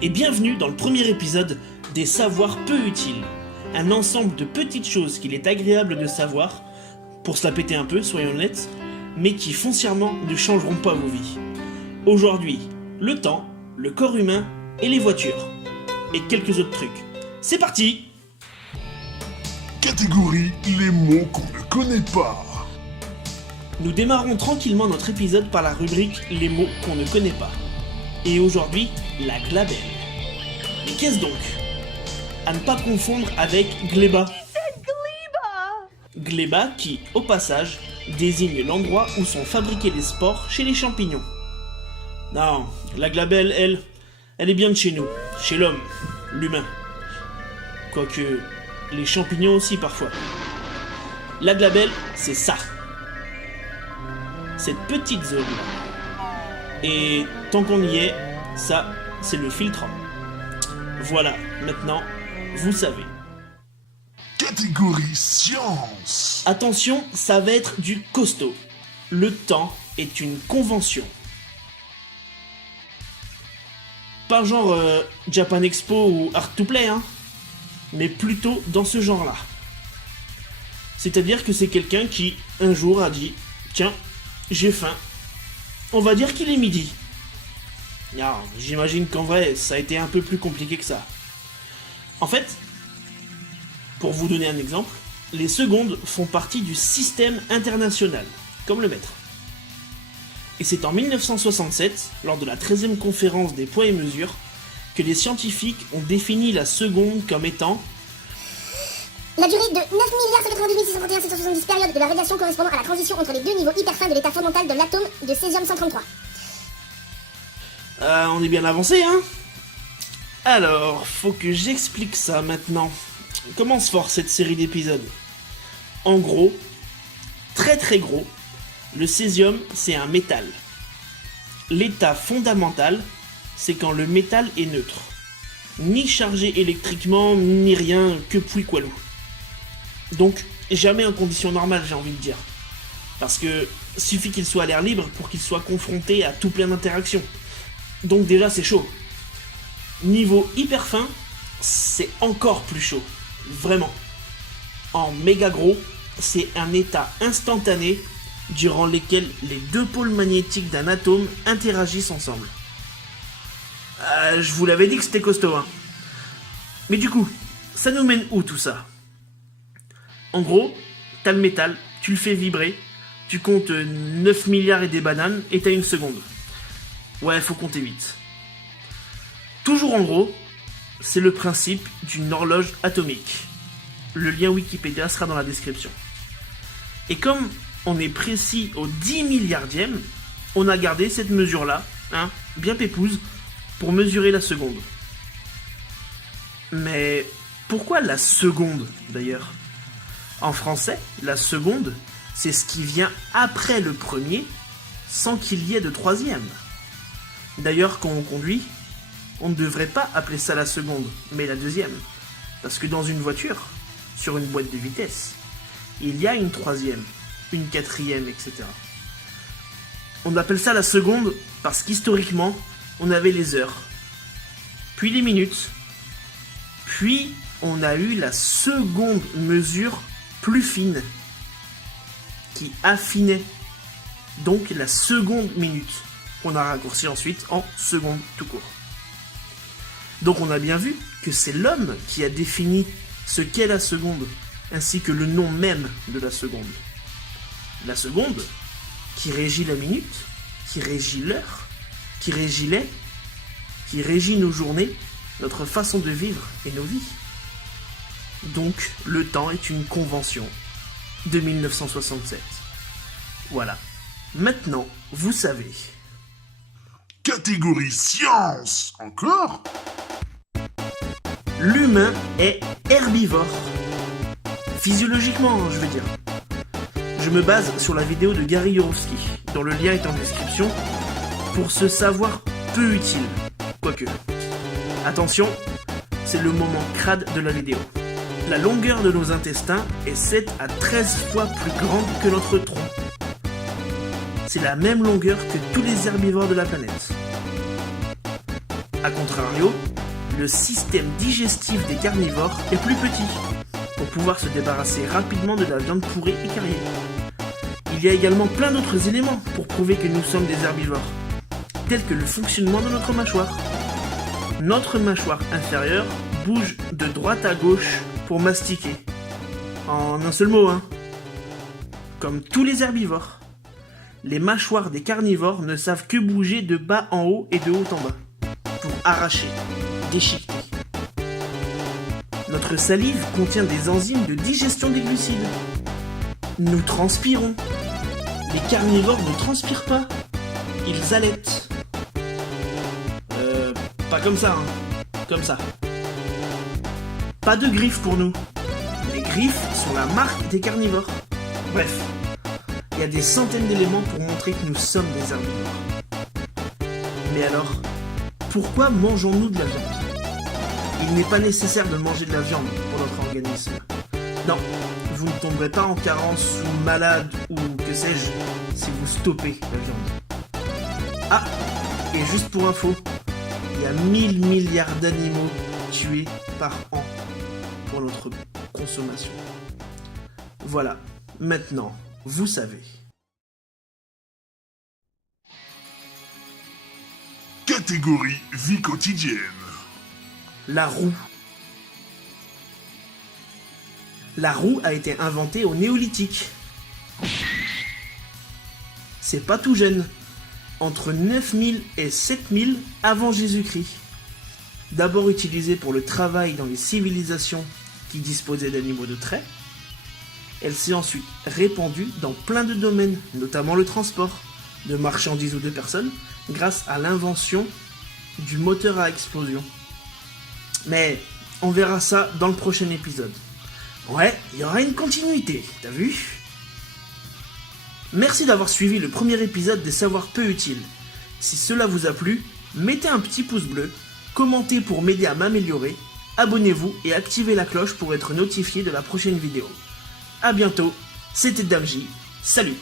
et bienvenue dans le premier épisode des savoirs peu utiles. Un ensemble de petites choses qu'il est agréable de savoir, pour se la péter un peu, soyons honnêtes, mais qui foncièrement ne changeront pas vos vies. Aujourd'hui, le temps, le corps humain et les voitures. Et quelques autres trucs. C'est parti! Catégorie les mots qu'on ne connaît pas. Nous démarrons tranquillement notre épisode par la rubrique les mots qu'on ne connaît pas. Et aujourd'hui, la glabelle. Mais qu'est-ce donc? À ne pas confondre avec gleba. Gleba qui, au passage, désigne l'endroit où sont fabriqués les spores chez les champignons. Non, la glabelle, elle est bien de chez nous, chez l'homme, l'humain. Quoique, les champignons aussi parfois. La glabelle, c'est ça. Cette petite zone. Et tant qu'on y est, ça, c'est le filtrant. Voilà, maintenant, vous savez. Catégorie science. Attention, ça va être du costaud. Le temps est une convention. Pas genre Japan Expo ou Art to Play, hein, mais plutôt dans ce genre-là. C'est-à-dire que c'est quelqu'un qui, un jour, a dit « Tiens, j'ai faim. On va dire qu'il est midi. » Alors, j'imagine qu'en vrai, ça a été un peu plus compliqué que ça. En fait, pour vous donner un exemple, les secondes font partie du système international, comme le mètre. Et c'est en 1967, lors de la 13e conférence des poids et mesures, que les scientifiques ont défini la seconde comme étant la durée de 9 192 631 770 périodes de la radiation correspondant à la transition entre les deux niveaux hyper fins de l'état fondamental de l'atome de césium-133. On est bien avancé, hein? Alors, faut que j'explique ça maintenant. Commence fort cette série d'épisodes. En gros, très très gros, le césium c'est un métal. L'état fondamental, c'est quand le métal est neutre. Ni chargé électriquement, ni rien, que pouic-walou. Donc, jamais en conditions normales, j'ai envie de dire. Parce que suffit qu'il soit à l'air libre pour qu'il soit confronté à tout plein d'interactions. Donc déjà, c'est chaud. Niveau hyper fin, c'est encore plus chaud. Vraiment. En méga gros, c'est un état instantané durant lequel les deux pôles magnétiques d'un atome interagissent ensemble. Je vous l'avais dit que c'était costaud, hein. Mais du coup, ça nous mène où tout ça? En gros, t'as le métal, tu le fais vibrer, tu comptes 9 milliards et des bananes, et t'as une seconde. Ouais, faut compter 8. Toujours en gros, c'est le principe d'une horloge atomique. Le lien Wikipédia sera dans la description. Et comme on est précis au 10 milliardième, on a gardé cette mesure-là, hein, bien pépouse, pour mesurer la seconde. Mais pourquoi la seconde, d'ailleurs? En français, la seconde, c'est ce qui vient après le premier, sans qu'il y ait de troisième. D'ailleurs, quand on conduit, on ne devrait pas appeler ça la seconde, mais la deuxième. Parce que dans une voiture, sur une boîte de vitesse, il y a une troisième, une quatrième, etc. On appelle ça la seconde parce qu'historiquement, on avait les heures, puis les minutes, puis on a eu la seconde mesure plus fine, qui affinait donc la seconde minute, qu'on a raccourci ensuite en seconde tout court. Donc on a bien vu que c'est l'homme qui a défini ce qu'est la seconde, ainsi que le nom même de la seconde. La seconde, qui régit la minute, qui régit l'heure, qui régit les, qui régit nos journées, notre façon de vivre et nos vies. Donc, le temps est une convention de 1967. Voilà. Maintenant, vous savez. Catégorie science. Encore? L'humain est herbivore. Physiologiquement, je veux dire. Je me base sur la vidéo de Gary Yourofsky, dont le lien est en description, pour ce savoir peu utile. Quoique. Attention, c'est le moment crade de la vidéo. La longueur de nos intestins est 7 à 13 fois plus grande que notre tronc. C'est la même longueur que tous les herbivores de la planète. A contrario, le système digestif des carnivores est plus petit, pour pouvoir se débarrasser rapidement de la viande pourrie et carriée. Il y a également plein d'autres éléments pour prouver que nous sommes des herbivores, tels que le fonctionnement de notre mâchoire. Notre mâchoire inférieure bouge de droite à gauche pour mastiquer. En un seul mot, hein. Comme tous les herbivores. Les mâchoires des carnivores ne savent que bouger de bas en haut et de haut en bas, pour arracher, déchiqueter. Notre salive contient des enzymes de digestion des glucides. Nous transpirons. Les carnivores ne transpirent pas. Ils halètent. Pas comme ça, hein. Comme ça. Pas de griffes pour nous. Les griffes sont la marque des carnivores. Bref, il y a des centaines d'éléments pour montrer que nous sommes des herbivores. Mais alors, pourquoi mangeons-nous de la viande ? Il n'est pas nécessaire de manger de la viande pour notre organisme. Non, vous ne tomberez pas en carence ou malade ou que sais-je si vous stoppez la viande. Ah, et juste pour info, il y a 1000 milliards d'animaux tués par an pour notre consommation. Voilà, maintenant, vous savez. Catégorie vie quotidienne. La roue. La roue a été inventée au néolithique. C'est pas tout jeune. Entre 9000 et 7000 avant Jésus-Christ. D'abord utilisée pour le travail dans les civilisations qui disposaient d'animaux de trait, elle s'est ensuite répandue dans plein de domaines, notamment le transport de marchandises ou de personnes, grâce à l'invention du moteur à explosion. Mais on verra ça dans le prochain épisode. Ouais, il y aura une continuité, t'as vu ? Merci d'avoir suivi le premier épisode des Savoirs peu utiles. Si cela vous a plu, mettez un petit pouce bleu, commentez pour m'aider à m'améliorer, abonnez-vous et activez la cloche pour être notifié de la prochaine vidéo. A bientôt, c'était Damji, salut!